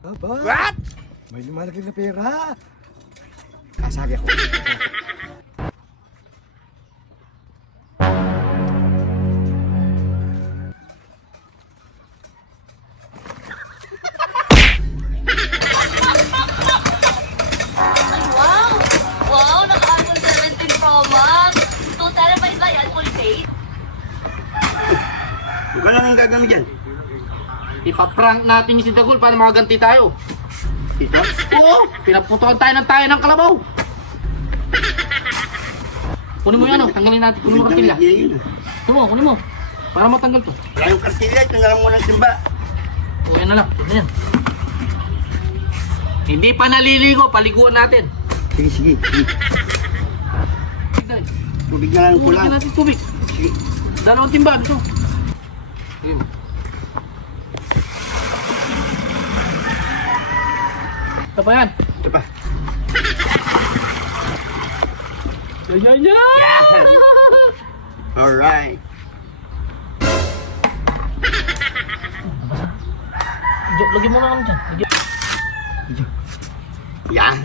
Aba, What? may lumalagay na pera. Kasali ako. Wow! Wow! Naka-iPhone 17 Pro Max! 2 terabyte ba yan? Full face? Ikaw lang ang gagamit dyan. Ipaprank natin si Dagul para makaganti tayo. Ito? Oo, pinaputukan tayo ng kalabaw. Kunin mo yan, oh. Tanggalin natin. Kunin mo kartilya. Kunin mo. Para matanggal to. Wala yung kartilya, tanggalan mo ng simba. O, yan na lang. Yan na yan. Hindi pa naliligo, paliguan natin. Sige, sige. Tubig na lang Kunin kulang. natin tubig. Sige. Dalawang timba, ito. Sige mo. Ito pa yan. Ito pa. Yan. Alright. Lagyan mo na kami dyan. Yan.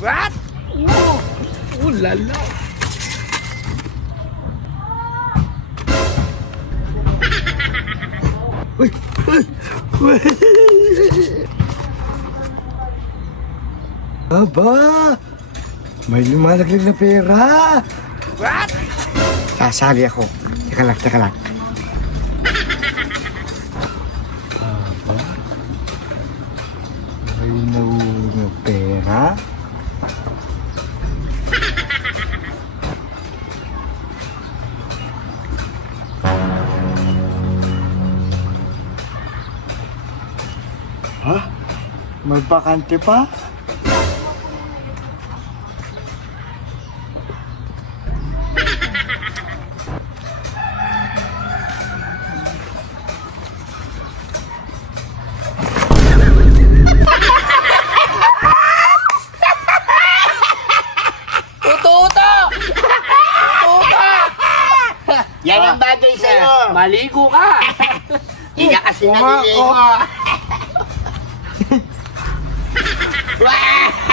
What? Oh, lala. Aba, may lumalagay na pera. What? Kasali ako. Teka lang. Aba, may nahulog na pera. Ha? May bakante pa? Yan ang bagay sa'yo. Maligo ka. Higa kasi naliligo. Wah!